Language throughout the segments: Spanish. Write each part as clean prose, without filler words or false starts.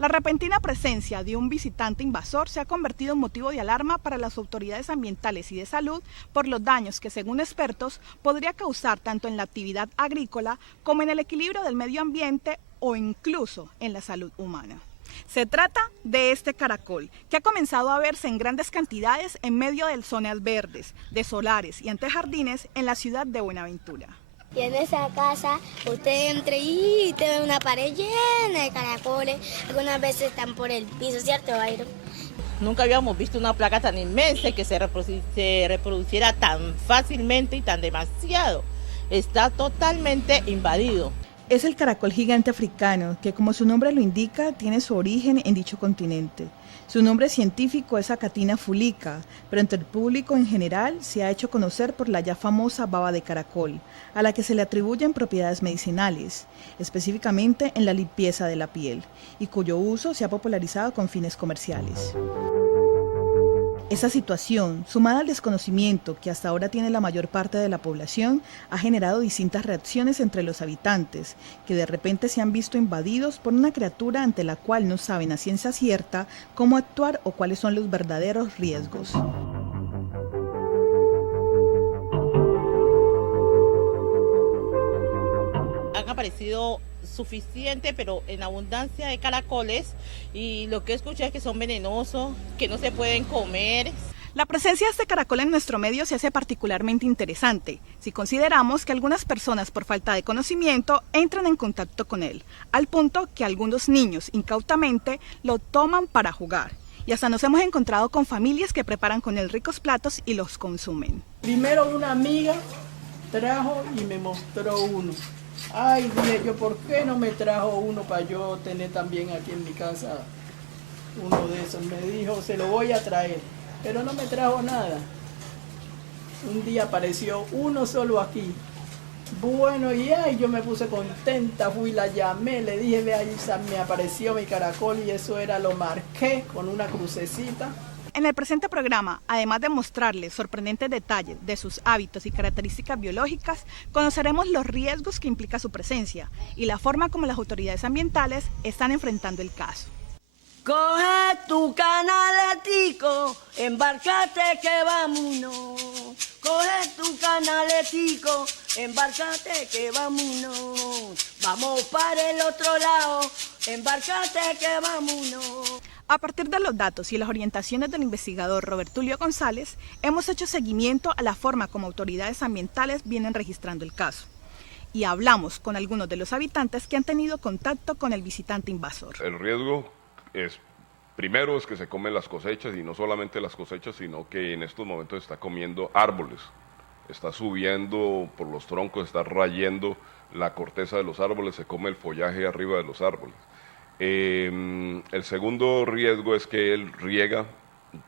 La repentina presencia de un visitante invasor se ha convertido en motivo de alarma para las autoridades ambientales y de salud por los daños que, según expertos, podría causar tanto en la actividad agrícola como en el equilibrio del medio ambiente o incluso en la salud humana. Se trata de este caracol, que ha comenzado a verse en grandes cantidades en medio de zonas verdes, de solares y antejardines en la ciudad de Buenaventura. Y en esa casa usted entra y te ve una pared llena de caracoles. Algunas veces están por el piso, ¿cierto, Byron? Nunca habíamos visto una plaga tan inmensa y que se reproduciera tan fácilmente y tan demasiado. Está totalmente invadido. Es el caracol gigante africano, que como su nombre lo indica, tiene su origen en dicho continente. Su nombre científico es Achatina fulica, pero entre el público en general se ha hecho conocer por la ya famosa baba de caracol, a la que se le atribuyen propiedades medicinales, específicamente en la limpieza de la piel, y cuyo uso se ha popularizado con fines comerciales. Esa situación, sumada al desconocimiento que hasta ahora tiene la mayor parte de la población, ha generado distintas reacciones entre los habitantes, que de repente se han visto invadidos por una criatura ante la cual no saben a ciencia cierta cómo actuar o cuáles son los verdaderos riesgos. Han aparecido suficiente, pero en abundancia de caracoles, y lo que escuché es que son venenosos, que no se pueden comer. La presencia de este caracol en nuestro medio se hace particularmente interesante si consideramos que algunas personas, por falta de conocimiento, entran en contacto con él, al punto que algunos niños incautamente lo toman para jugar. Y hasta nos hemos encontrado con familias que preparan con él ricos platos y los consumen. Primero una amiga trajo y me mostró uno. Ay, dije yo, ¿por qué no me trajo uno para yo tener también aquí en mi casa uno de esos? Me dijo, se lo voy a traer, pero no me trajo nada. Un día apareció uno solo aquí. Bueno, y ay, yo me puse contenta, fui, la llamé, le dije, ve ahí, me apareció mi caracol y eso era, lo marqué con una crucecita. En el presente programa, además de mostrarles sorprendentes detalles de sus hábitos y características biológicas, conoceremos los riesgos que implica su presencia y la forma como las autoridades ambientales están enfrentando el caso. Coge tu canaletico, embárcate que vámonos. Coge tu canaletico, embárcate que vámonos. Vamos para el otro lado, embárcate que vámonos. A partir de los datos y las orientaciones del investigador Robertulio González, hemos hecho seguimiento a la forma como autoridades ambientales vienen registrando el caso. Y hablamos con algunos de los habitantes que han tenido contacto con el visitante invasor. El riesgo primero es que se comen las cosechas, y no solamente las cosechas, sino que en estos momentos está comiendo árboles. Está subiendo por los troncos, está rayendo la corteza de los árboles, se come el follaje arriba de los árboles. El segundo riesgo es que él riega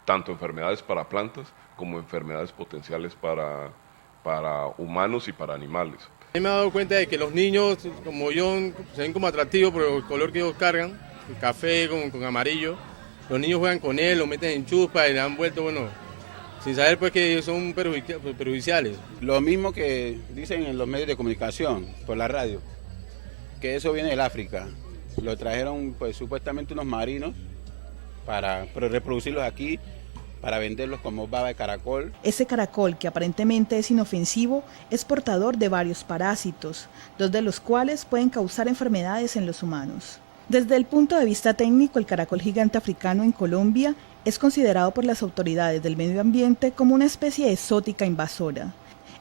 tanto enfermedades para plantas como enfermedades potenciales para humanos y para animales. Me he dado cuenta de que los niños, como yo, se ven como atractivos por el color que ellos cargan, el café con amarillo. Los niños juegan con él, lo meten en chuspa y le han vuelto, bueno, sin saber pues que son perjudiciales. Lo mismo que dicen en los medios de comunicación, por la radio, que eso viene del África. Lo trajeron pues supuestamente unos marinos para reproducirlos aquí, para venderlos como baba de caracol. Ese caracol, que aparentemente es inofensivo, es portador de varios parásitos, 2 de los cuales pueden causar enfermedades en los humanos. Desde el punto de vista técnico, el caracol gigante africano en Colombia es considerado por las autoridades del medio ambiente como una especie exótica invasora.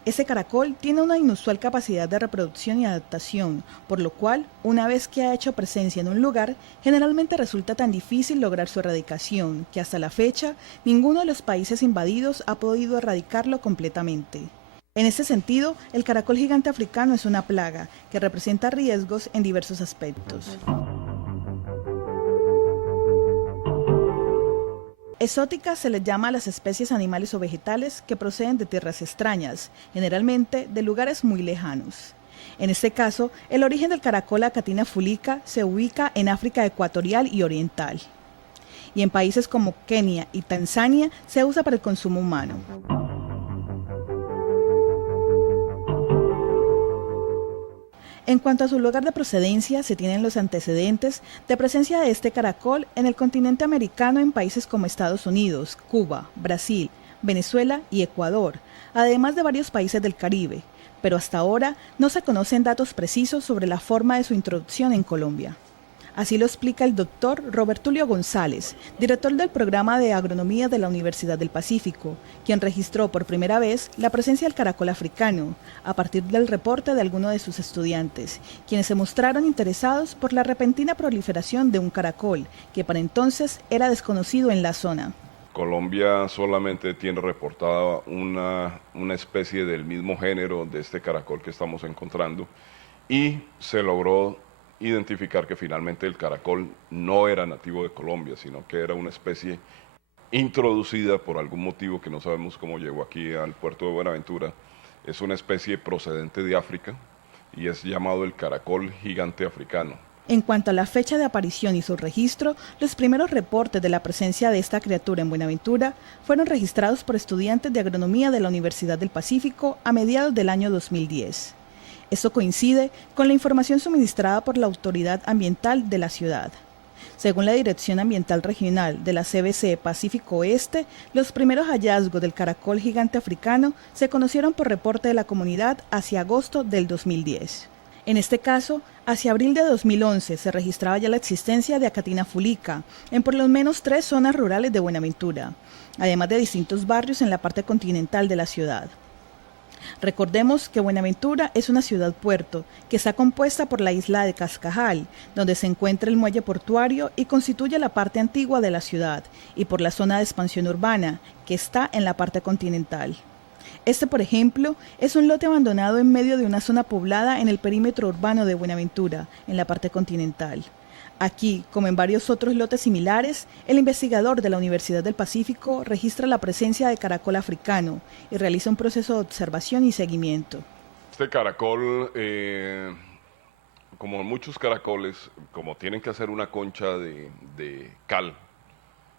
Ese caracol tiene una inusual capacidad de reproducción y adaptación, por lo cual, una vez que ha hecho presencia en un lugar, generalmente resulta tan difícil lograr su erradicación, que hasta la fecha, ninguno de los países invadidos ha podido erradicarlo completamente. En este sentido, el caracol gigante africano es una plaga que representa riesgos en diversos aspectos. Exóticas se les llama a las especies animales o vegetales que proceden de tierras extrañas, generalmente de lugares muy lejanos. En este caso, el origen del caracol Achatina fulica se ubica en África ecuatorial y oriental. Y en países como Kenia y Tanzania se usa para el consumo humano. En cuanto a su lugar de procedencia, se tienen los antecedentes de presencia de este caracol en el continente americano en países como Estados Unidos, Cuba, Brasil, Venezuela y Ecuador, además de varios países del Caribe, pero hasta ahora no se conocen datos precisos sobre la forma de su introducción en Colombia. Así lo explica el doctor Robertulio González, director del programa de agronomía de la Universidad del Pacífico, quien registró por primera vez la presencia del caracol africano, a partir del reporte de algunos de sus estudiantes, quienes se mostraron interesados por la repentina proliferación de un caracol, que para entonces era desconocido en la zona. Colombia solamente tiene reportada una especie del mismo género de este caracol que estamos encontrando, y se logró identificar que finalmente el caracol no era nativo de Colombia, sino que era una especie introducida por algún motivo que no sabemos cómo llegó aquí al puerto de Buenaventura. Es una especie procedente de África y es llamado el caracol gigante africano. En cuanto a la fecha de aparición y su registro, los primeros reportes de la presencia de esta criatura en Buenaventura fueron registrados por estudiantes de agronomía de la Universidad del Pacífico a mediados del año 2010. Esto coincide con la información suministrada por la Autoridad Ambiental de la ciudad. Según la Dirección Ambiental Regional de la CBC Pacífico Oeste, los primeros hallazgos del caracol gigante africano se conocieron por reporte de la comunidad hacia agosto del 2010. En este caso, hacia abril de 2011 se registraba ya la existencia de Acatina fulica en por lo menos 3 zonas rurales de Buenaventura, además de distintos barrios en la parte continental de la ciudad. Recordemos que Buenaventura es una ciudad-puerto que está compuesta por la isla de Cascajal, donde se encuentra el muelle portuario y constituye la parte antigua de la ciudad, y por la zona de expansión urbana, que está en la parte continental. Este, por ejemplo, es un lote abandonado en medio de una zona poblada en el perímetro urbano de Buenaventura, en la parte continental. Aquí, como en varios otros lotes similares, el investigador de la Universidad del Pacífico registra la presencia de caracol africano y realiza un proceso de observación y seguimiento. Este caracol, como muchos caracoles, como tienen que hacer una concha de cal,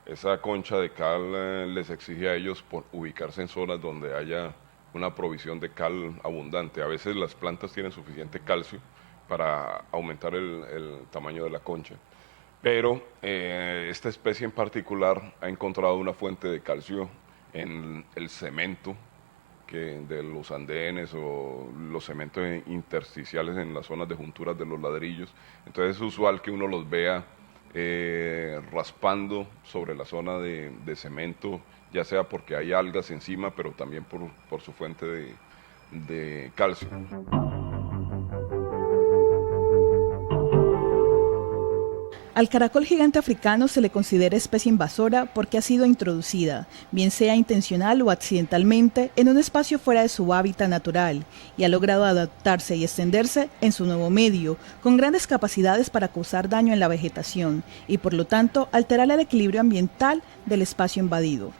esa concha de cal les exige a ellos por ubicarse en zonas donde haya una provisión de cal abundante. A veces las plantas tienen suficiente calcio para aumentar el tamaño de la concha. Pero esta especie en particular ha encontrado una fuente de calcio en el cemento de los andenes o los cementos intersticiales en las zonas de junturas de los ladrillos. Entonces es usual que uno los vea raspando sobre la zona de cemento, ya sea porque hay algas encima, pero también por su fuente de calcio. Al caracol gigante africano se le considera especie invasora porque ha sido introducida, bien sea intencional o accidentalmente, en un espacio fuera de su hábitat natural y ha logrado adaptarse y extenderse en su nuevo medio, con grandes capacidades para causar daño en la vegetación y por lo tanto alterar el equilibrio ambiental del espacio invadido.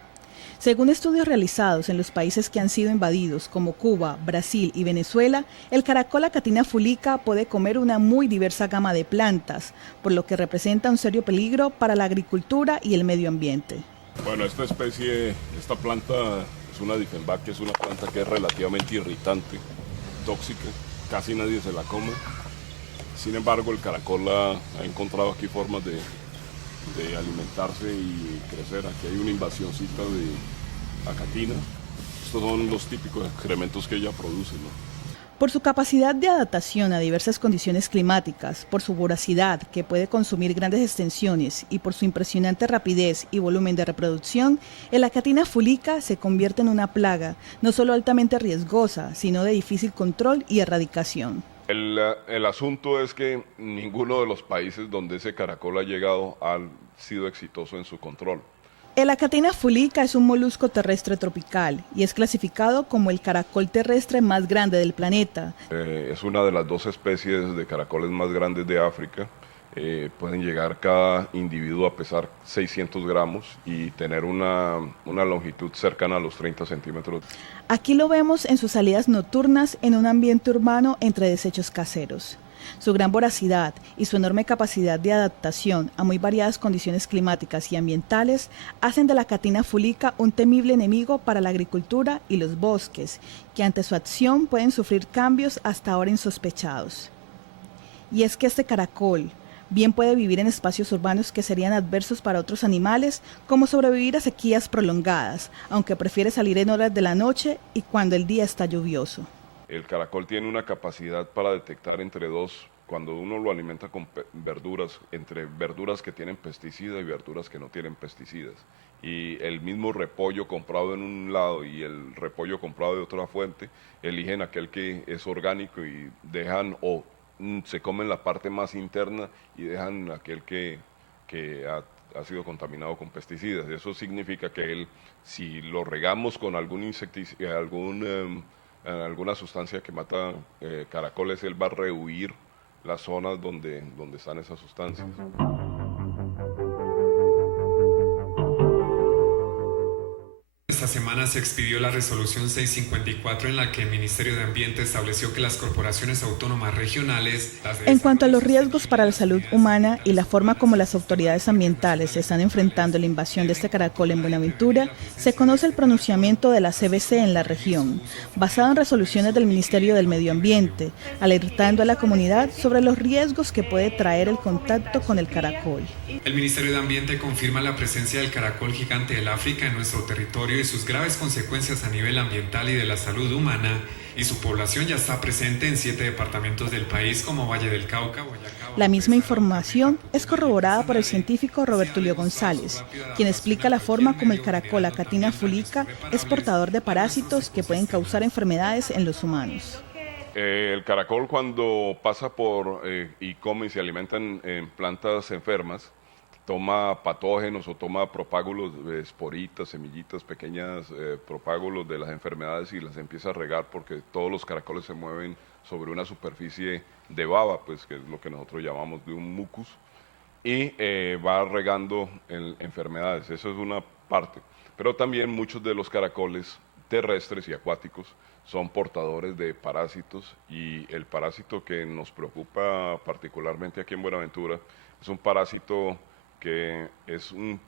Según estudios realizados en los países que han sido invadidos, como Cuba, Brasil y Venezuela, el caracol Acatina fulica puede comer una muy diversa gama de plantas, por lo que representa un serio peligro para la agricultura y el medio ambiente. Bueno, esta planta es una Dieffenbach, que es una planta que es relativamente irritante, tóxica, casi nadie se la come. Sin embargo, el caracol ha encontrado aquí formas de alimentarse y crecer. Aquí hay una invasioncita de Acatina. Estos son los típicos excrementos que ella produce, ¿no? Por su capacidad de adaptación a diversas condiciones climáticas, por su voracidad, que puede consumir grandes extensiones, y por su impresionante rapidez y volumen de reproducción, el Acatina fulica se convierte en una plaga, no solo altamente riesgosa, sino de difícil control y erradicación. El asunto es que ninguno de los países donde ese caracol ha llegado ha sido exitoso en su control. El Acatina fulica es un molusco terrestre tropical y es clasificado como el caracol terrestre más grande del planeta. Es una de las 2 especies de caracoles más grandes de África. Pueden llegar cada individuo a pesar 600 gramos y tener una longitud cercana a los 30 centímetros. Aquí lo vemos en sus salidas nocturnas en un ambiente urbano entre desechos caseros. Su gran voracidad y su enorme capacidad de adaptación a muy variadas condiciones climáticas y ambientales hacen de la Acatina fulica un temible enemigo para la agricultura y los bosques, que ante su acción pueden sufrir cambios hasta ahora insospechados. y es que este caracol bien puede vivir en espacios urbanos que serían adversos para otros animales, como sobrevivir a sequías prolongadas, aunque prefiere salir en horas de la noche y cuando el día está lluvioso. El caracol tiene una capacidad para detectar cuando uno lo alimenta con verduras, entre verduras que tienen pesticidas y verduras que no tienen pesticidas. Y el mismo repollo comprado en un lado y el repollo comprado de otra fuente, eligen aquel que es orgánico y dejan se comen la parte más interna y dejan aquel que ha sido contaminado con pesticidas. Eso significa que si lo regamos con algún insecticida, alguna sustancia que mata caracoles, él va a rehuir las zonas donde están esas sustancias. Esta semana se expidió la resolución 654 en la que el Ministerio de Ambiente estableció que las corporaciones autónomas regionales... En cuanto a los riesgos para la salud humana y la forma como las autoridades ambientales están enfrentando la invasión de este caracol en Buenaventura, se conoce el pronunciamiento de la CBC en la región, basado en resoluciones del Ministerio del Medio Ambiente, alertando a la comunidad sobre los riesgos que puede traer el contacto con el caracol. El Ministerio de Ambiente confirma la presencia del caracol gigante del África en nuestro territorio y sus graves consecuencias a nivel ambiental y de la salud humana, y su población ya está presente en 7 departamentos del país como Valle del Cauca, Boyacá. La misma información es corroborada por el científico Roberto Tulio González, quien explica la forma como el caracol Acatina fulica es portador de parásitos que pueden causar enfermedades en los humanos. El caracol, cuando pasa y come y se alimenta en plantas enfermas, toma patógenos o toma propágulos, esporitas, semillitas pequeñas, propágulos de las enfermedades y las empieza a regar, porque todos los caracoles se mueven sobre una superficie de baba, pues que es lo que nosotros llamamos de un mucus, y va regando enfermedades. Eso es una parte. Pero también muchos de los caracoles terrestres y acuáticos son portadores de parásitos, y el parásito que nos preocupa particularmente aquí en Buenaventura es un parásito que es un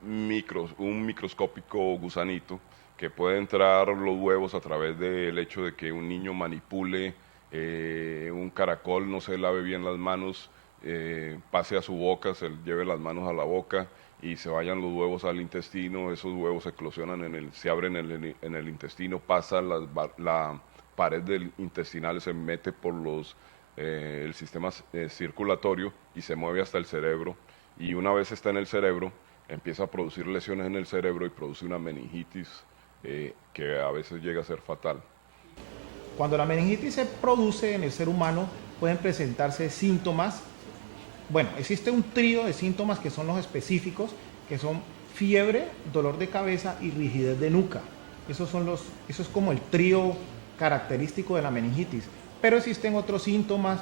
microscópico gusanito que puede entrar los huevos a través del hecho de que un niño manipule un caracol, no se lave bien las manos, pase a su boca, se lleve las manos a la boca y se vayan los huevos al intestino. Esos huevos eclosionan, se abren en el intestino, pasa la pared del intestinal, se mete por el sistema circulatorio y se mueve hasta el cerebro. Y una vez está en el cerebro, empieza a producir lesiones en el cerebro y produce una meningitis que a veces llega a ser fatal. Cuando la meningitis se produce en el ser humano, pueden presentarse síntomas. Bueno, existe un trío de síntomas que son los específicos, que son fiebre, dolor de cabeza y rigidez de nuca. Eso es como el trío característico de la meningitis. Pero existen otros síntomas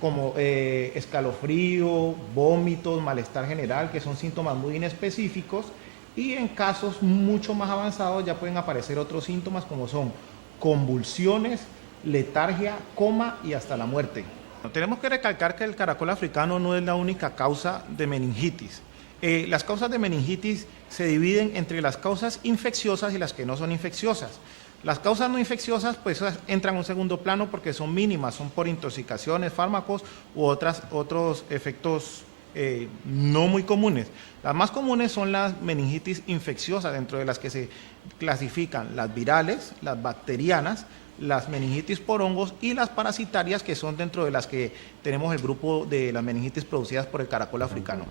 como escalofrío, vómitos, malestar general, que son síntomas muy inespecíficos, y en casos mucho más avanzados ya pueden aparecer otros síntomas como son convulsiones, letargia, coma y hasta la muerte. Tenemos que recalcar que el caracol africano no es la única causa de meningitis. Las causas de meningitis se dividen entre las causas infecciosas y las que no son infecciosas. Las causas no infecciosas pues entran en un segundo plano porque son mínimas, son por intoxicaciones, fármacos u otros efectos no muy comunes. Las más comunes son las meningitis infecciosas, dentro de las que se clasifican las virales, las bacterianas, las meningitis por hongos y las parasitarias, que son dentro de las que tenemos el grupo de las meningitis producidas por el caracol africano.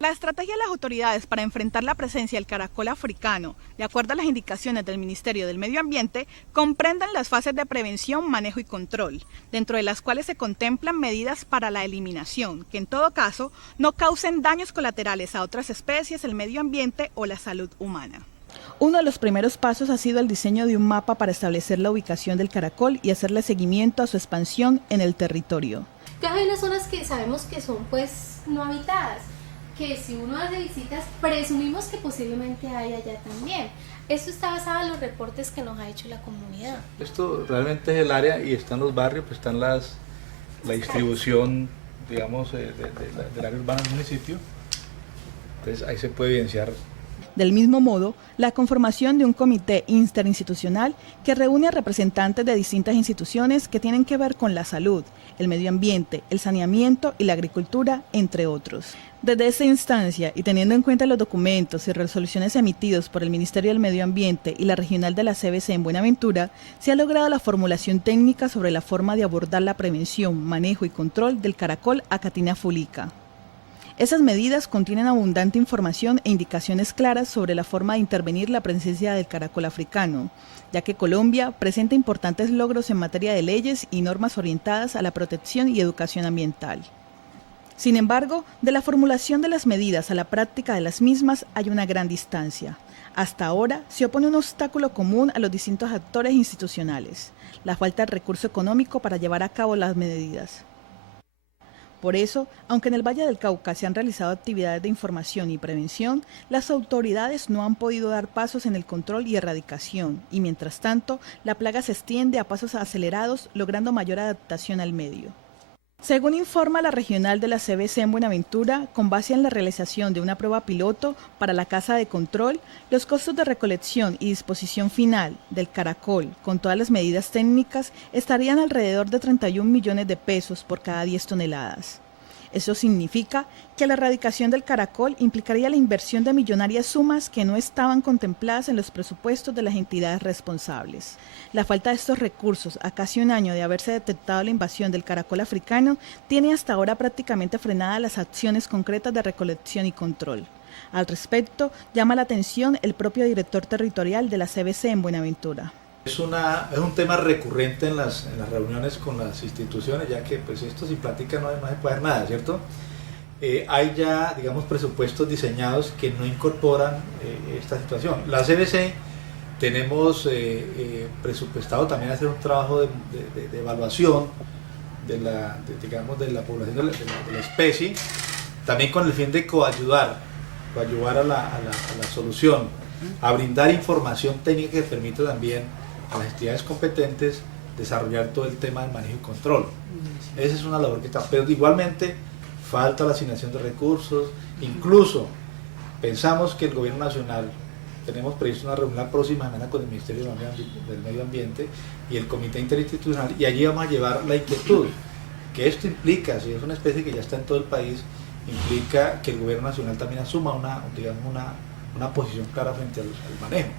La estrategia de las autoridades para enfrentar la presencia del caracol africano, de acuerdo a las indicaciones del Ministerio del Medio Ambiente, comprenden las fases de prevención, manejo y control, dentro de las cuales se contemplan medidas para la eliminación, que en todo caso no causen daños colaterales a otras especies, el medio ambiente o la salud humana. Uno de los primeros pasos ha sido el diseño de un mapa para establecer la ubicación del caracol y hacerle seguimiento a su expansión en el territorio. Hay unas zonas que sabemos que son pues no habitadas, que si uno hace visitas, presumimos que posiblemente hay allá también. Esto está basado en los reportes que nos ha hecho la comunidad. Esto realmente es el área y están los barrios, pues están la distribución, digamos, del área urbana del municipio. Entonces ahí se puede evidenciar Del mismo modo, la conformación de un comité interinstitucional que reúne a representantes de distintas instituciones que tienen que ver con la salud, el medio ambiente, el saneamiento y la agricultura, entre otros. Desde esta instancia, y teniendo en cuenta los documentos y resoluciones emitidos por el Ministerio del Medio Ambiente y la regional de la CBC en Buenaventura, se ha logrado la formulación técnica sobre la forma de abordar la prevención, manejo y control del caracol Achatina fulica. Esas medidas contienen abundante información e indicaciones claras sobre la forma de intervenir la presencia del caracol africano, ya que Colombia presenta importantes logros en materia de leyes y normas orientadas a la protección y educación ambiental. Sin embargo, de la formulación de las medidas a la práctica de las mismas hay una gran distancia. Hasta ahora se opone un obstáculo común a los distintos actores institucionales, la falta de recurso económico para llevar a cabo las medidas. Por eso, aunque en el Valle del Cauca se han realizado actividades de información y prevención, las autoridades no han podido dar pasos en el control y erradicación, y mientras tanto, la plaga se extiende a pasos acelerados, logrando mayor adaptación al medio. Según informa la regional de la CBC en Buenaventura, con base en la realización de una prueba piloto para la casa de control, los costos de recolección y disposición final del caracol, con todas las medidas técnicas, estarían alrededor de 31 millones de pesos por cada 10 toneladas. Eso significa que la erradicación del caracol implicaría la inversión de millonarias sumas que no estaban contempladas en los presupuestos de las entidades responsables. La falta de estos recursos, a casi un año de haberse detectado la invasión del caracol africano, tiene hasta ahora prácticamente frenadas las acciones concretas de recolección y control. Al respecto, llama la atención el propio director territorial de la CBC en Buenaventura. Es un tema recurrente en las reuniones con las instituciones, ya que pues esto sin plática no se puede hacer nada, ¿cierto? Hay ya, digamos, presupuestos diseñados que no incorporan esta situación. La CBC tenemos presupuestado también hacer un trabajo de evaluación de la población de la especie, también con el fin de coadyuvar a la solución, a brindar información técnica que permita también a las entidades competentes desarrollar todo el tema del manejo y control. Esa es una labor que está, pero igualmente falta la asignación de recursos. Incluso pensamos que el gobierno nacional, tenemos previsto una reunión la próxima semana con el Ministerio del Medio Ambiente y el Comité Interinstitucional, y allí vamos a llevar la inquietud que esto implica, si es una especie que ya está en todo el país, implica que el gobierno nacional también asuma una posición clara frente al manejo.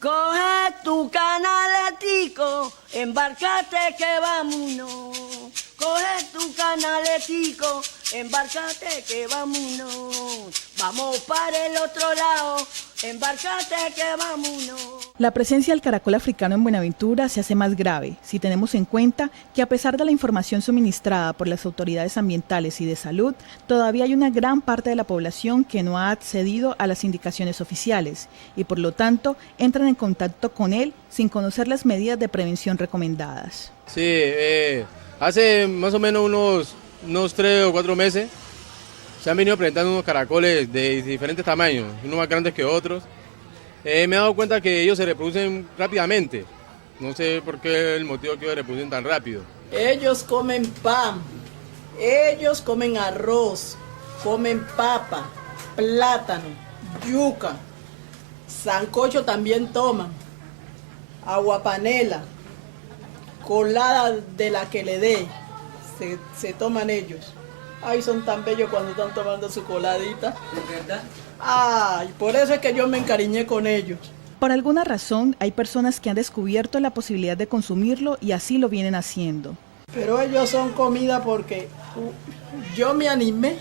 Coge tu canaletico, embarcate que vámonos. Coge tu canaletico, embarcate que vámonos. Vamos para el otro lado, embarcate que vámonos. La presencia del caracol africano en Buenaventura se hace más grave si tenemos en cuenta que a pesar de la información suministrada por las autoridades ambientales y de salud, todavía hay una gran parte de la población que no ha accedido a las indicaciones oficiales y por lo tanto entran en contacto con él sin conocer las medidas de prevención recomendadas. Sí, hace más o menos unos 3 o 4 meses se han venido presentando unos caracoles de diferentes tamaños, unos más grandes que otros. Me he dado cuenta que ellos se reproducen rápidamente. No sé por qué el motivo que ellos se reproducen tan rápido. Ellos comen pan, ellos comen arroz, comen papa, plátano, yuca, sancocho también toman, aguapanela, colada de la que le dé, se toman ellos. Ay, son tan bellos cuando están tomando su coladita. ¿De verdad? Ay, por eso es que yo me encariñé con ellos. Por alguna razón, hay personas que han descubierto la posibilidad de consumirlo y así lo vienen haciendo. Pero ellos son comida porque yo me animé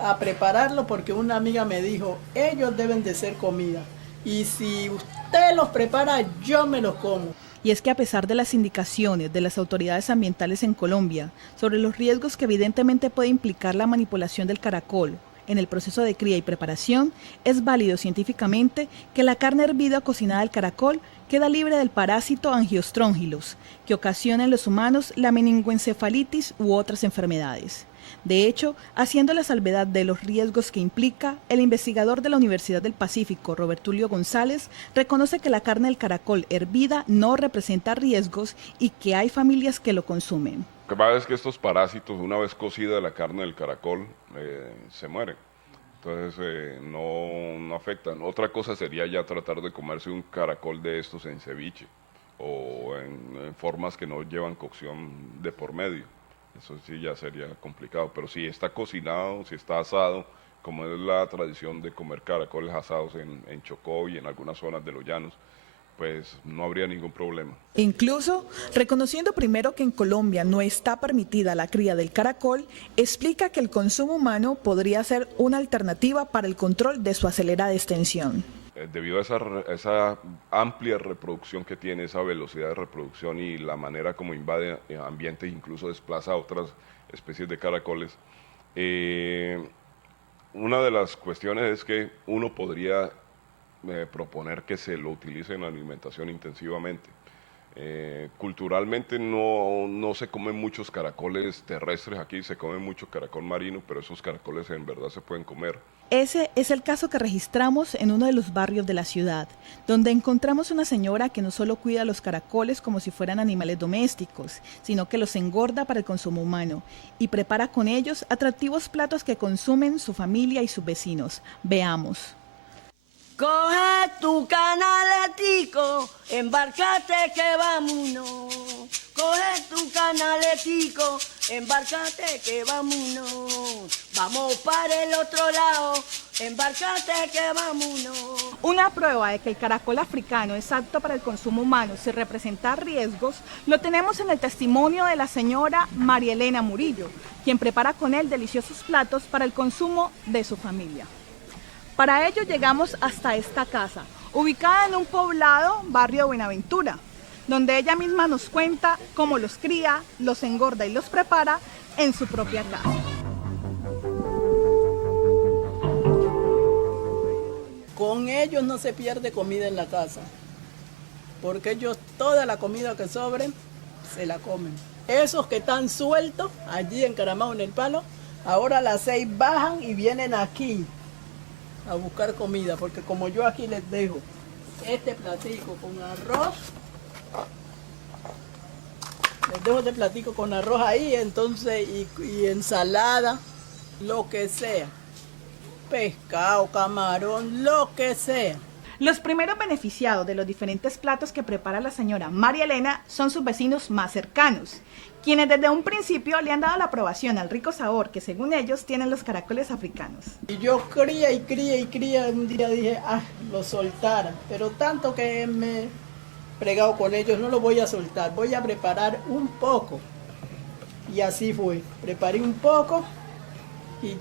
a prepararlo porque una amiga me dijo, ellos deben de ser comida. Y si usted los prepara, yo me los como. Y es que a pesar de las indicaciones de las autoridades ambientales en Colombia sobre los riesgos que evidentemente puede implicar la manipulación del caracol en el proceso de cría y preparación, es válido científicamente que la carne hervida o cocinada del caracol queda libre del parásito Angiostrongylos, que ocasiona en los humanos la meningoencefalitis u otras enfermedades. De hecho, haciendo la salvedad de los riesgos que implica, el investigador de la Universidad del Pacífico, Robertulio González, reconoce que la carne del caracol hervida no representa riesgos y que hay familias que lo consumen. Lo que pasa es que estos parásitos, una vez cocida la carne del caracol, se mueren. Entonces no afectan. Otra cosa sería ya tratar de comerse un caracol de estos en ceviche o en formas que no llevan cocción de por medio. Eso sí ya sería complicado, pero si está cocinado, si está asado, como es la tradición de comer caracoles asados en Chocó y en algunas zonas de los llanos, pues no habría ningún problema. Incluso, reconociendo primero que en Colombia no está permitida la cría del caracol, explica que el consumo humano podría ser una alternativa para el control de su acelerada extensión. Debido a esa amplia reproducción que tiene, esa velocidad de reproducción y la manera como invade ambientes, incluso desplaza a otras especies de caracoles, una de las cuestiones es que uno podría proponer que se lo utilice en la alimentación intensivamente. Culturalmente no se comen muchos caracoles terrestres aquí, se come mucho caracol marino, pero esos caracoles en verdad se pueden comer. Ese es el caso que registramos en uno de los barrios de la ciudad, donde encontramos una señora que no solo cuida a los caracoles como si fueran animales domésticos, sino que los engorda para el consumo humano y prepara con ellos atractivos platos que consumen su familia y sus vecinos. Veamos. Coge tu canaletico, embárcate que vámonos. Coge tu canaletico, embárcate que vámonos. Vamos para el otro lado, embárcate que vámonos. Una prueba de que el caracol africano es apto para el consumo humano sin representar riesgos lo tenemos en el testimonio de la señora María Elena Murillo, quien prepara con él deliciosos platos para el consumo de su familia. Para ello llegamos hasta esta casa, ubicada en un poblado, barrio Buenaventura, donde ella misma nos cuenta cómo los cría, los engorda y los prepara en su propia casa. Con ellos no se pierde comida en la casa, porque ellos toda la comida que sobre se la comen. Esos que están sueltos, allí encaramados en el palo, ahora a las 6 bajan y vienen aquí a buscar comida, porque como yo aquí les dejo este platico con arroz, les dejo este platico con arroz ahí, entonces y ensalada, lo que sea, pescado, camarón, lo que sea. Los primeros beneficiados de los diferentes platos que prepara la señora María Elena son sus vecinos más cercanos, quienes desde un principio le han dado la aprobación al rico sabor que según ellos tienen los caracoles africanos. Y yo cría, un día dije, lo soltara, pero tanto que me he pregado con ellos, no lo voy a soltar, voy a preparar un poco. Y así fue, preparé un poco y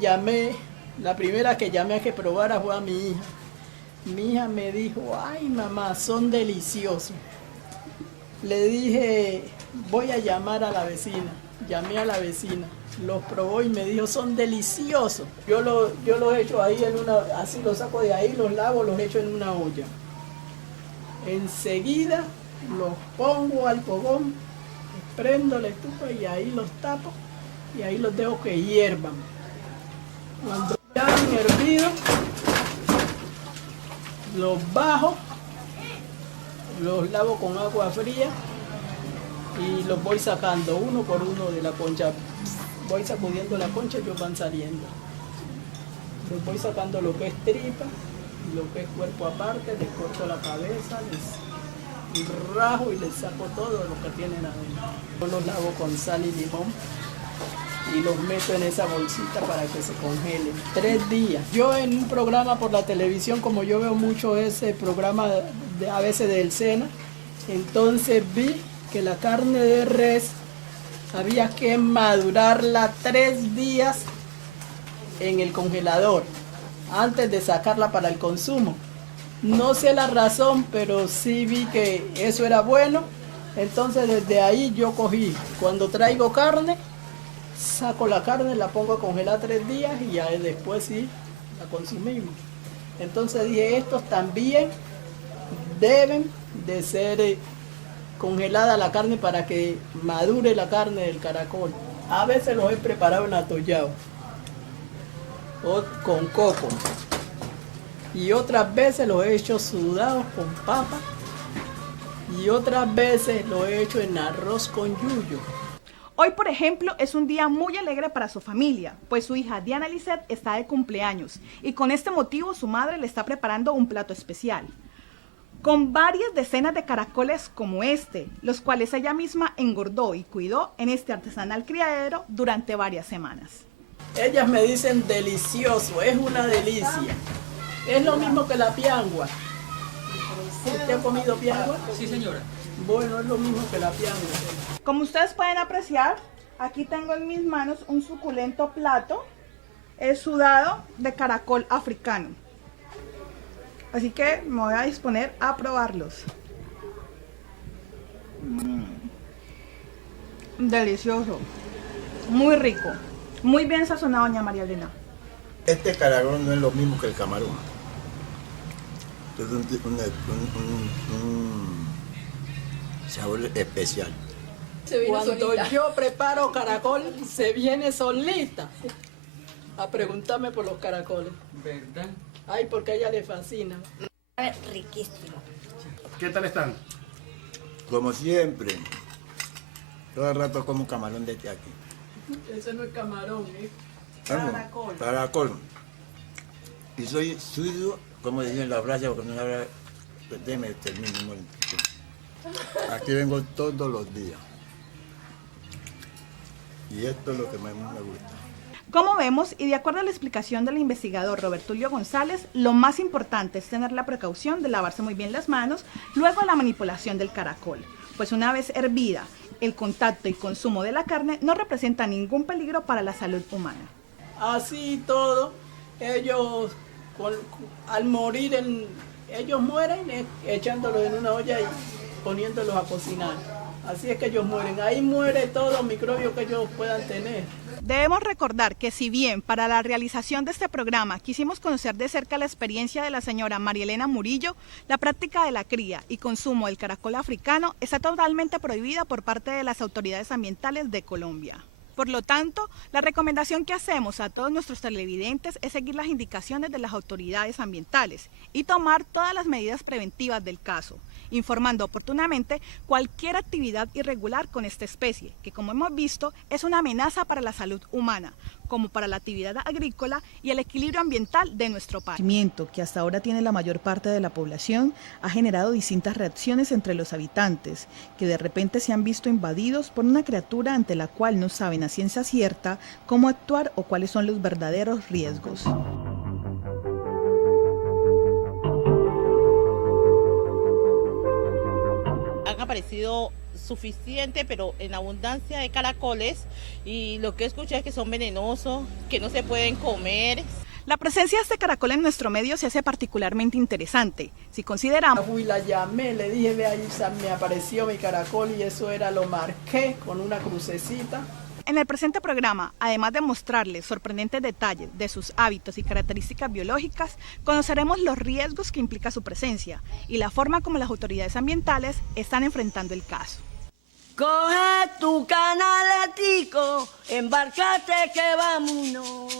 la primera que llamé a que probara fue a mi hija. Mi hija me dijo, ay mamá, son deliciosos. Le dije, voy a llamar a la vecina. Llamé a la vecina, los probó y me dijo, son deliciosos. Yo los echo ahí así los saco de ahí, los lavo, los echo en una olla. Enseguida los pongo al fogón, prendo la estufa y ahí los tapo y ahí los dejo que hiervan. Cuando ya han hervido, los bajo, los lavo con agua fría y los voy sacando uno por uno de la concha. Voy sacudiendo la concha y ellos van saliendo. Les voy sacando lo que es tripa y lo que es cuerpo aparte, les corto la cabeza, les rajo y les saco todo lo que tienen adentro. Yo los lavo con sal y limón y los meto en esa bolsita para que se congelen 3 días. Yo en un programa por la televisión, como yo veo mucho ese programa a veces del SENA, entonces vi que la carne de res había que madurarla 3 días en el congelador antes de sacarla para el consumo. No sé la razón, pero sí vi que eso era bueno. Entonces desde ahí yo cogí, cuando traigo carne, saco la carne, la pongo a congelar 3 días y ya después sí la consumimos. Entonces dije, estos también deben de ser congelada la carne para que madure la carne del caracol. A veces los he preparado en atollado o con coco y otras veces los he hecho sudados con papa y otras veces los he hecho en arroz con yuyo. Hoy, por ejemplo, es un día muy alegre para su familia, pues su hija Diana Lisset está de cumpleaños y con este motivo su madre le está preparando un plato especial, con varias decenas de caracoles como este, los cuales ella misma engordó y cuidó en este artesanal criadero durante varias semanas. Ellas me dicen delicioso, es una delicia. Es lo mismo que la piangua. ¿Usted ha comido piangua? Sí, señora. Bueno, es lo mismo que la piangua. Como ustedes pueden apreciar, aquí tengo en mis manos un suculento plato sudado de caracol africano. Así que me voy a disponer a probarlos. Delicioso, muy rico, muy bien sazonado, doña María Elena. Este caracol no es lo mismo que el camarón. Es un sabor especial. Cuando yo preparo caracol, se viene solita a preguntarme por los caracoles. ¿Verdad? Ay, porque a ella le fascina. Riquísimo. ¿Qué tal están? Como siempre. Todo el rato como camarón desde aquí. Ese no es camarón, ¿eh? Caracol. Caracol. Y soy suyo, como dicen la frase, porque no habla. Déjeme terminar un momentito. Aquí vengo todos los días. Y esto es lo que más me gusta. Como vemos, y de acuerdo a la explicación del investigador Robertulio González, lo más importante es tener la precaución de lavarse muy bien las manos luego de la manipulación del caracol, pues una vez hervida, el contacto y consumo de la carne no representa ningún peligro para la salud humana. Así todo, ellos al morir, ellos mueren echándolos en una olla y poniéndolos a cocinar. Así es que ellos mueren. Ahí muere todo los microbios que ellos puedan tener. Debemos recordar que si bien para la realización de este programa quisimos conocer de cerca la experiencia de la señora María Elena Murillo, la práctica de la cría y consumo del caracol africano está totalmente prohibida por parte de las autoridades ambientales de Colombia. Por lo tanto, la recomendación que hacemos a todos nuestros televidentes es seguir las indicaciones de las autoridades ambientales y tomar todas las medidas preventivas del caso, informando oportunamente cualquier actividad irregular con esta especie, que como hemos visto es una amenaza para la salud humana, como para la actividad agrícola y el equilibrio ambiental de nuestro país. Que hasta ahora tiene la mayor parte de la población ha generado distintas reacciones entre los habitantes, que de repente se han visto invadidos por una criatura ante la cual no saben a ciencia cierta cómo actuar o cuáles son los verdaderos riesgos. Han aparecido suficiente, pero en abundancia de caracoles, y lo que escuché es que son venenosos, que no se pueden comer. La presencia de este caracol en nuestro medio se hace particularmente interesante, si consideramos... Fui, la llamé, le dije, ve ahí, me apareció mi caracol y eso era, lo marqué con una crucecita. En el presente programa, además de mostrarles sorprendentes detalles de sus hábitos y características biológicas, conoceremos los riesgos que implica su presencia y la forma como las autoridades ambientales están enfrentando el caso. Coge tu canaletico, embárcate que vámonos.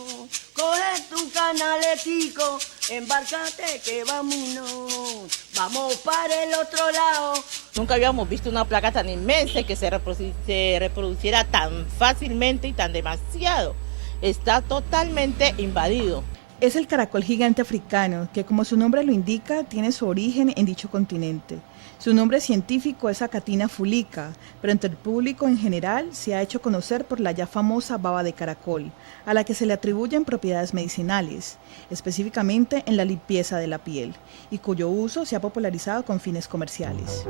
Coge tu canaletico, embárcate que vámonos. Vamos para el otro lado. Nunca habíamos visto una plaga tan inmensa y que se reproduciera tan fácilmente y tan demasiado. Está totalmente invadido. Es el caracol gigante africano, que como su nombre lo indica, tiene su origen en dicho continente. Su nombre científico es Acatina fulica, pero entre el público en general se ha hecho conocer por la ya famosa baba de caracol, a la que se le atribuyen propiedades medicinales, específicamente en la limpieza de la piel, y cuyo uso se ha popularizado con fines comerciales.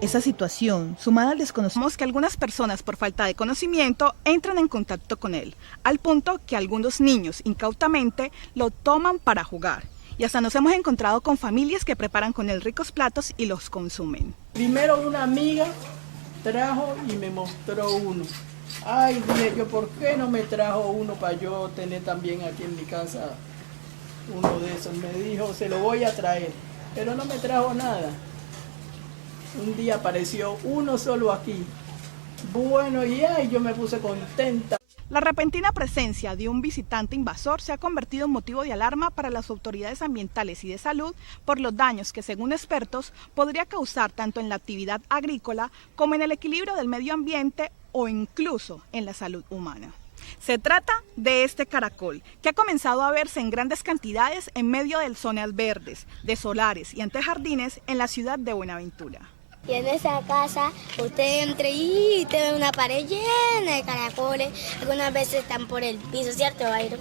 Esa situación, sumada al desconocimiento que algunas personas por falta de conocimiento entran en contacto con él, al punto que algunos niños incautamente lo toman para jugar. Y hasta nos hemos encontrado con familias que preparan con él ricos platos y los consumen. Primero una amiga trajo y me mostró uno. Ay, dije yo, ¿por qué no me trajo uno para yo tener también aquí en mi casa uno de esos? Me dijo, se lo voy a traer, pero no me trajo nada. Un día apareció uno solo aquí. Bueno, y ay, yo me puse contenta. La repentina presencia de un visitante invasor se ha convertido en motivo de alarma para las autoridades ambientales y de salud por los daños que, según expertos, podría causar tanto en la actividad agrícola como en el equilibrio del medio ambiente o incluso en la salud humana. Se trata de este caracol, que ha comenzado a verse en grandes cantidades en medio de zonas verdes, de solares y antejardines en la ciudad de Buenaventura. Y en esa casa usted entra y te ve una pared llena de caracoles. Algunas veces están por el piso, ¿cierto, Byron?